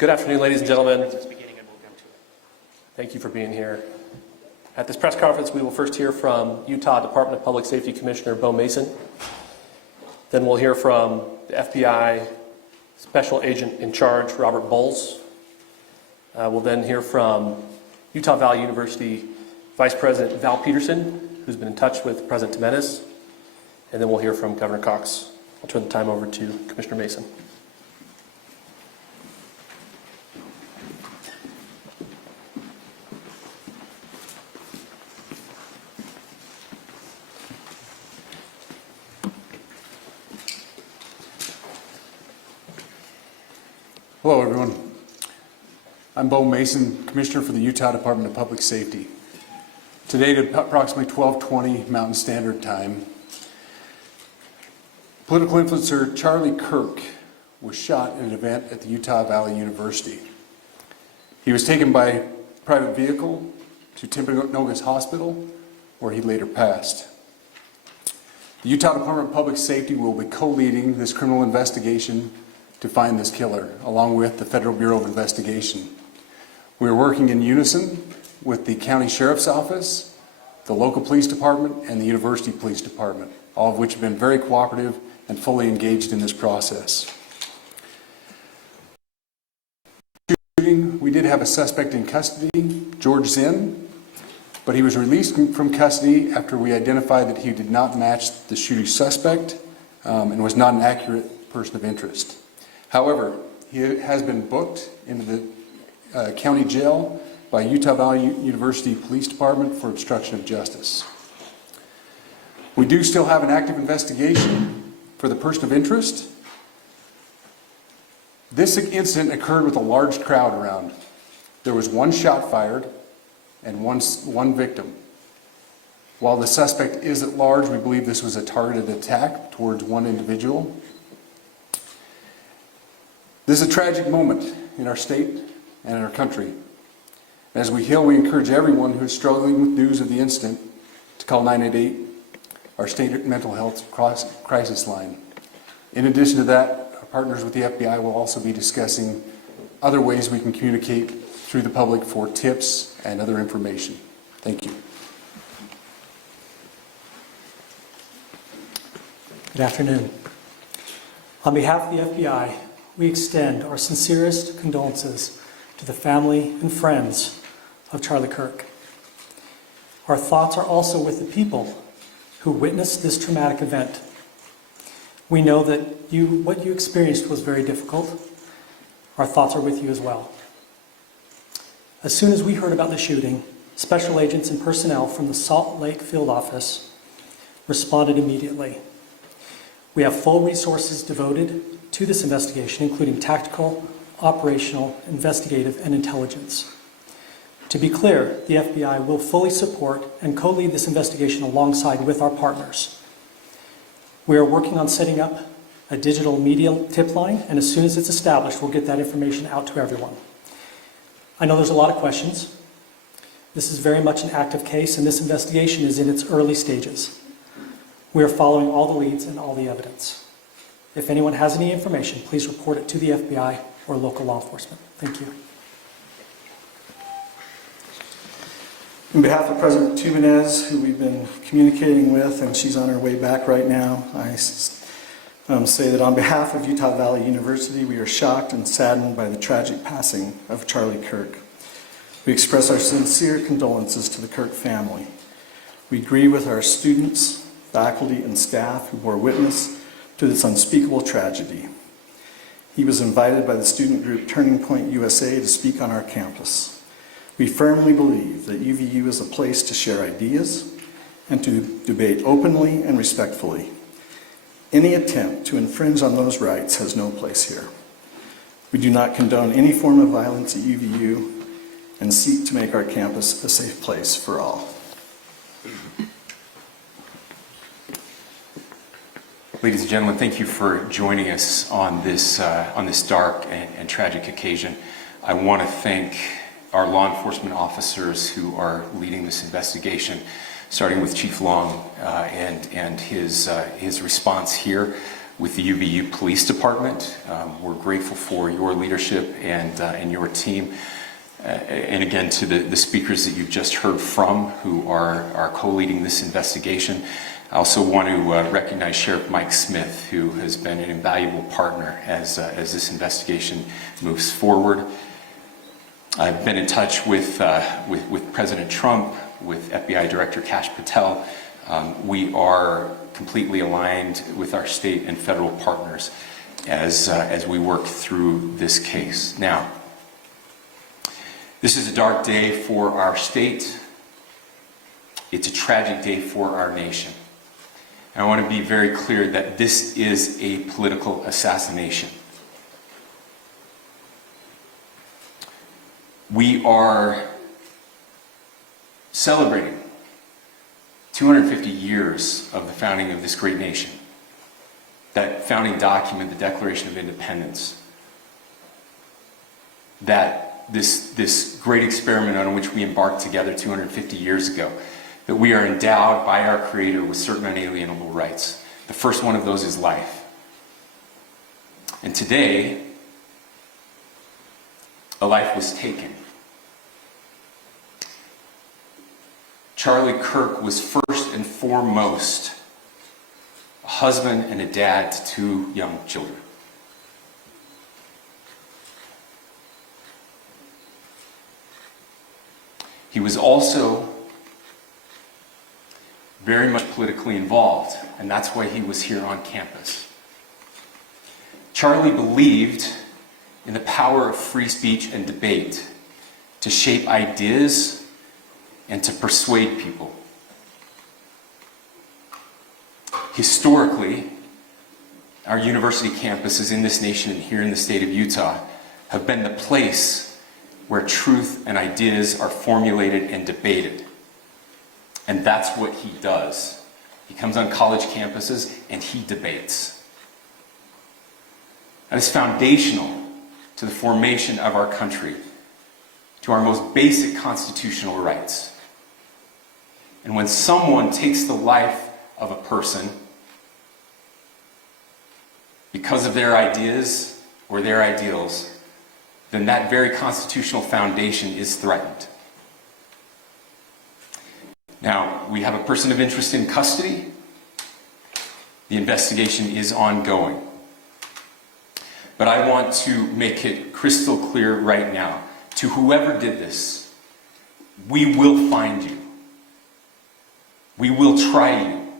Good afternoon, ladies and gentlemen. Thank you for being here. At this press conference, we will first hear from Utah Department of Public Safety Commissioner Bo Mason. Then we'll hear from the FBI Special Agent in Charge, Robert Bowles. We'll then hear from Utah Valley University Vice President Val Peterson, who's been in touch with President Jimenez. And then we'll hear from Governor Cox. I'll turn the time over to Commissioner Mason. Hello, everyone. I'm Bo Mason, Commissioner for the Utah Department of Public Safety. Today at approximately 12:20 Mountain Standard Time, political influencer Charlie Kirk was shot in an event at the Utah Valley University. He was taken by private vehicle to Timpanogos Hospital, where he later passed. The Utah Department of Public Safety will be co-leading this criminal investigation to find this killer, along with the Federal Bureau of Investigation. We are working in unison with the County Sheriff's Office, the local police department, and the University Police Department, all of which have been very cooperative and fully engaged in this process. We did have a suspect in custody, George Zinn, but he was released from custody after we identified that he did not match the shooting suspect and was not an accurate person of interest. However, he has been booked into the county jail by Utah Valley University Police Department for obstruction of justice. We do still have an active investigation for the person of interest. This incident occurred with a large crowd around. There was one shot fired and one victim. While the suspect is at large, we believe this was a targeted attack towards one individual. This is a tragic moment in our state and in our country. As we heal, we encourage everyone who is struggling with news of the incident to call 988, our state mental health crisis line. In addition to that, our partners with the FBI will also be discussing other ways we can communicate through the public for tips and other information. Thank you. Good afternoon. On behalf of the FBI, we extend our sincerest condolences to the family and friends of Charlie Kirk. Our thoughts are also with the people who witnessed this traumatic event. We know that what you experienced was very difficult. Our thoughts are with you as well. As soon as we heard about the shooting, special agents and personnel from the Salt Lake Field Office responded immediately. We have full resources devoted to this investigation, including tactical, operational, investigative, and intelligence. To be clear, the FBI will fully support and co-lead this investigation alongside with our partners. We are working on setting up a digital media tip line, and as soon as it's established, we'll get that information out to everyone. I know there's a lot of questions. This is very much an active case, and this investigation is in its early stages. We are following all the leads and all the evidence. If anyone has any information, please report it to the FBI or local law enforcement. Thank you. On behalf of President Jimenez, who we've been communicating with, and she's on her way back right now, I say that on behalf of Utah Valley University, we are shocked and saddened by the tragic passing of Charlie Kirk. We express our sincere condolences to the Kirk family. We grieve with our students, faculty, and staff who bore witness to this unspeakable tragedy. He was invited by the student group Turning Point USA to speak on our campus. We firmly believe that UVU is a place to share ideas and to debate openly and respectfully. Any attempt to infringe on those rights has no place here. We do not condone any form of violence at UVU and seek to make our campus a safe place for all. Ladies and gentlemen, thank you for joining us on this dark and tragic occasion. I want to thank our law enforcement officers who are leading this investigation, starting with Chief Long and his response here. with the UVU Police Department. We're grateful for your leadership and your team. And again, to the speakers that you've just heard from who are co-leading this investigation. I also want to recognize Sheriff Mike Smith, who has been an invaluable partner as this investigation moves forward. I've been in touch with President Trump, with FBI Director Kash Patel. We are completely aligned with our state and federal partners as we work through this case. Now, this is a dark day for our state. It's a tragic day for our nation. And I want to be very clear that this is a political assassination. We are celebrating 250 years of the founding of this great nation. That founding document, the Declaration of Independence, that this great experiment on which we embarked together 250 years ago, that we are endowed by our Creator with certain unalienable rights. The first one of those is life. And today, a life was taken. Charlie Kirk was first and foremost a husband and a dad to 2 young children. He was also very much politically involved, and that's why he was here on campus. Charlie believed in the power of free speech and debate to shape ideas and to persuade people. Historically, our university campuses in this nation and here in the state of Utah have been the place where truth and ideas are formulated and debated. And that's what he does. He comes on college campuses and he debates. That is foundational to the formation of our country, to our most basic constitutional rights. And when someone takes the life of a person because of their ideas or their ideals, then that very constitutional foundation is threatened. Now, we have a person of interest in custody. The investigation is ongoing. But I want to make it crystal clear right now, to whoever did this, we will find you. We will try you.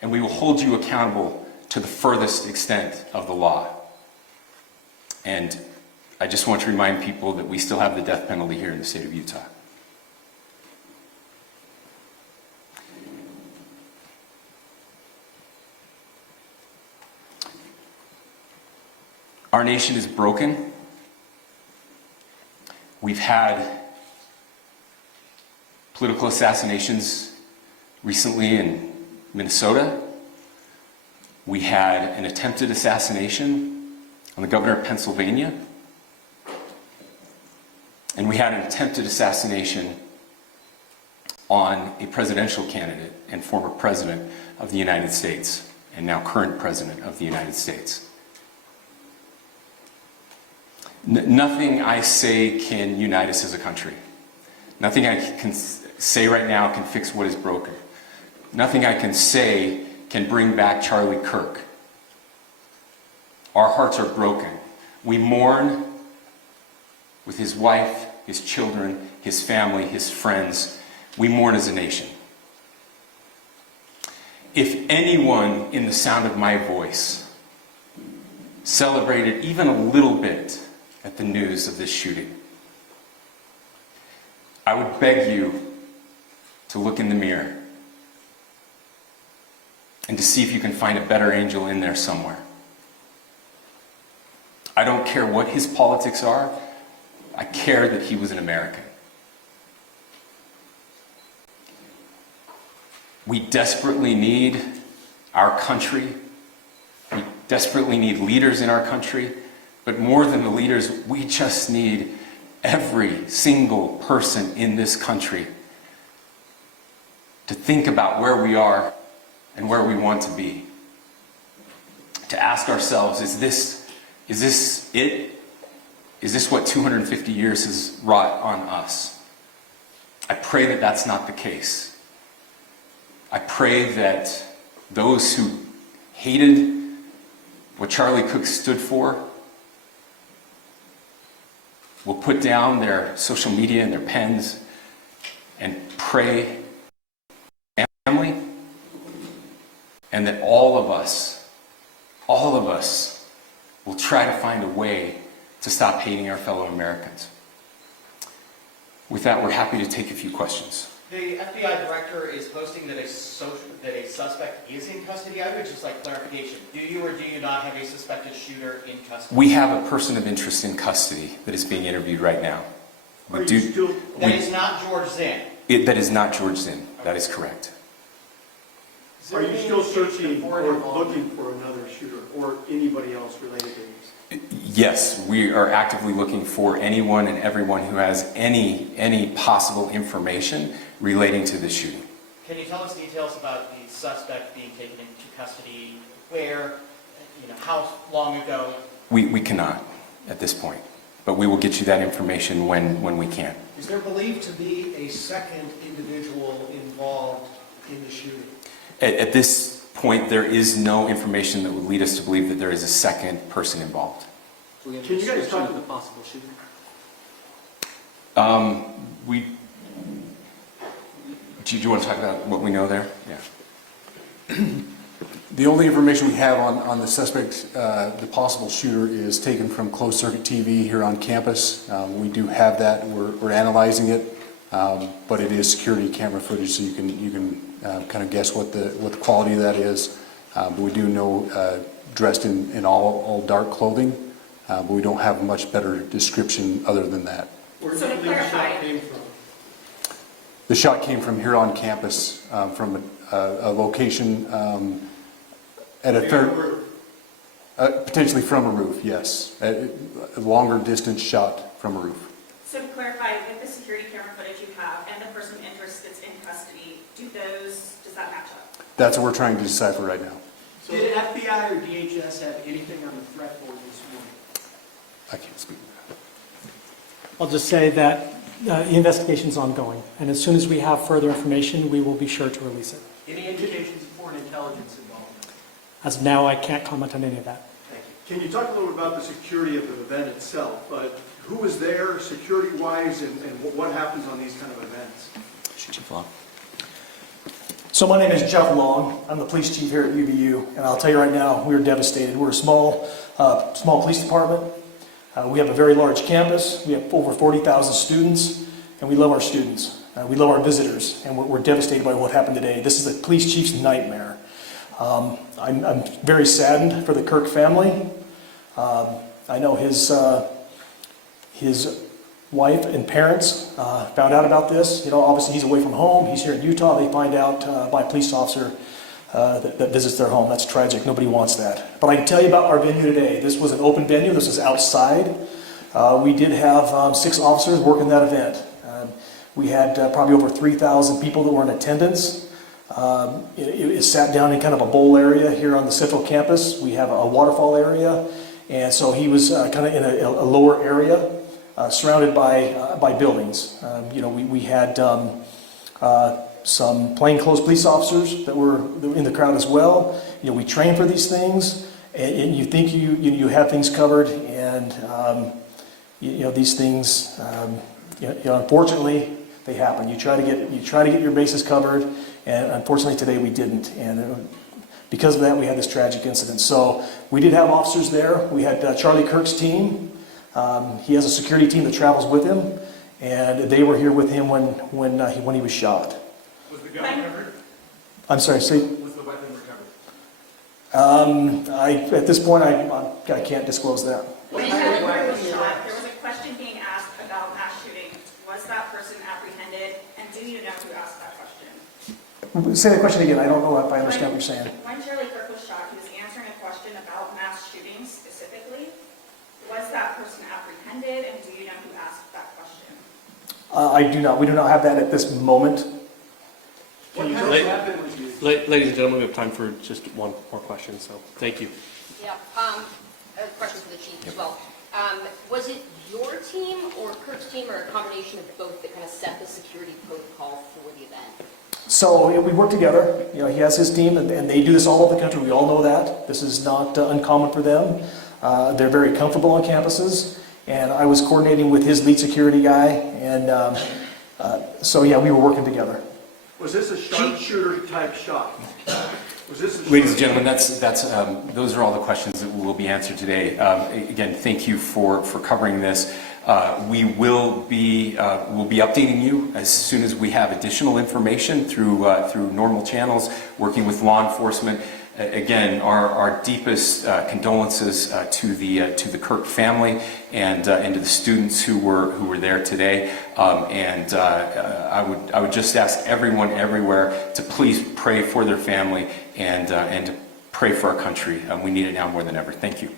And we will hold you accountable to the furthest extent of the law. And I just want to remind people that we still have the death penalty here in the state of Utah. Our nation is broken. We've had political assassinations recently in Minnesota. We had an attempted assassination on the governor of Pennsylvania. And we had an attempted assassination on a presidential candidate and former president of the United States, and now current president of the United States. Nothing I say can unite us as a country. Nothing I can say right now can fix what is broken. Nothing I can say can bring back Charlie Kirk. Our hearts are broken. We mourn with his wife, his children, his family, his friends. We mourn as a nation. If anyone in the sound of my voice celebrated even a little bit at the news of this shooting, I would beg you to look in the mirror and to see if you can find a better angel in there somewhere. I don't care what his politics are. I care that he was an American. We desperately need our country. We desperately need leaders in our country. But more than the leaders, we just need every single person in this country to think about where we are and where we want to be. to ask ourselves, is this it? Is this what 250 years has wrought on us? I pray that that's not the case. I pray that those who hated what Charlie Kirk stood for will put down their social media and their pens and pray family, and that all of us will try to find a way to stop hating our fellow Americans. With that, we're happy to take a few questions. The FBI director is posting that a suspect is in custody. I would just like clarification. Do you or do you not have a suspected shooter in custody? We have a person of interest in custody that is being interviewed right now. That is not George Zinn. That is not George Zinn. That is correct. Are you still searching or looking for another shooter or anybody else related to this? Yes, we are actively looking for anyone and everyone who has any possible information relating to this shooting. Can you tell us details about the suspect being taken into custody? Where? How long ago? We cannot at this point, but we will get you that information when we can. Is there believed to be a second individual involved in the shooting? At this point, there is no information that would lead us to believe that there is a second person involved. Can you guys talk to the possible shooting? Do you want to talk about what we know there? Yeah. The only information we have on the suspect, the possible shooter, is taken from closed circuit TV here on campus. We do have that. We're analyzing it, but it is security camera footage, so you can kind of guess what the quality of that is. But we do know dressed in all dark clothing, but we don't have much better description other than that. Where do you believe the shot came from? The shot came from here on campus, from a location at potentially from a roof, yes. A longer distance shot from a roof. So to clarify, with the security camera footage you have and the person of interest that's in custody, does that match up? That's what we're trying to decipher right now. So did FBI or DHS have anything on the threat board this morning? I can't speak to that. I'll just say that the investigation's ongoing, and as soon as we have further information, we will be sure to release it. Any indications of foreign intelligence involvement? As of now, I can't comment on any of that. Thank you. Can you talk a little bit about the security of the event itself? Who was there security-wise and what happens on these kind of events? Chief Long. So my name is Jeff Long. I'm the police chief here at UVU, and I'll tell you right now, we're devastated. We're a small police department. We have a very large campus. We have over 40,000 students, and we love our students. We love our visitors, and we're devastated by what happened today. This is the police chief's nightmare. I'm very saddened for the Kirk family. I know his wife and parents found out about this. Obviously he's away from home. He's here in Utah. They find out by a police officer that visits their home. That's tragic. Nobody wants that. But I can tell you about our venue today. This was an open venue. This was outside. We did have 6 officers working that event. We had probably over 3,000 people that were in attendance. It sat down in kind of a bowl area here on the central campus. We have a waterfall area. And so he was kind of in a lower area, surrounded by buildings. We had some plainclothes police officers that were in the crowd as well. We train for these things, and you think you have things covered, and these things, unfortunately, they happen. You try to get your bases covered, and unfortunately today we didn't. And because of that, we had this tragic incident. So we did have officers there. We had Charlie Kirk's team. He has a security team that travels with him, and they were here with him when he was shot. Was the gun recovered? I'm sorry, say. Was the weapon recovered? At this point, I can't disclose that. When Charlie Kirk was shot, there was a question being asked about mass shooting. Was that person apprehended, and do you know who asked that question? Say the question again. I don't know if I understand what you're saying. When Charlie Kirk was shot, he was answering a question about mass shootings specifically. Was that person apprehended, and do you know who asked that question? I do not. We do not have that at this moment. What happened with you? Ladies and gentlemen, we have time for just one more question, so thank you. Yeah, a question for the chief as well. Was it your team or Kirk's team or a combination of both that kind of set the security protocol for the event? So we work together. You know, he has his team, and they do this all over the country. We all know that. This is not uncommon for them. They're very comfortable on campuses, and I was coordinating with his lead security guy, and so yeah, we were working together. Was this a sharpshooter type shot? Was this a Ladies and gentlemen, those are all the questions that will be answered today. Again, thank you for covering this. We will be updating you as soon as we have additional information through normal channels, working with law enforcement. Again, our deepest condolences to the Kirk family and to the students who were there today. I would just ask everyone everywhere to please pray for their family and to pray for our country. We need it now more than ever. Thank you.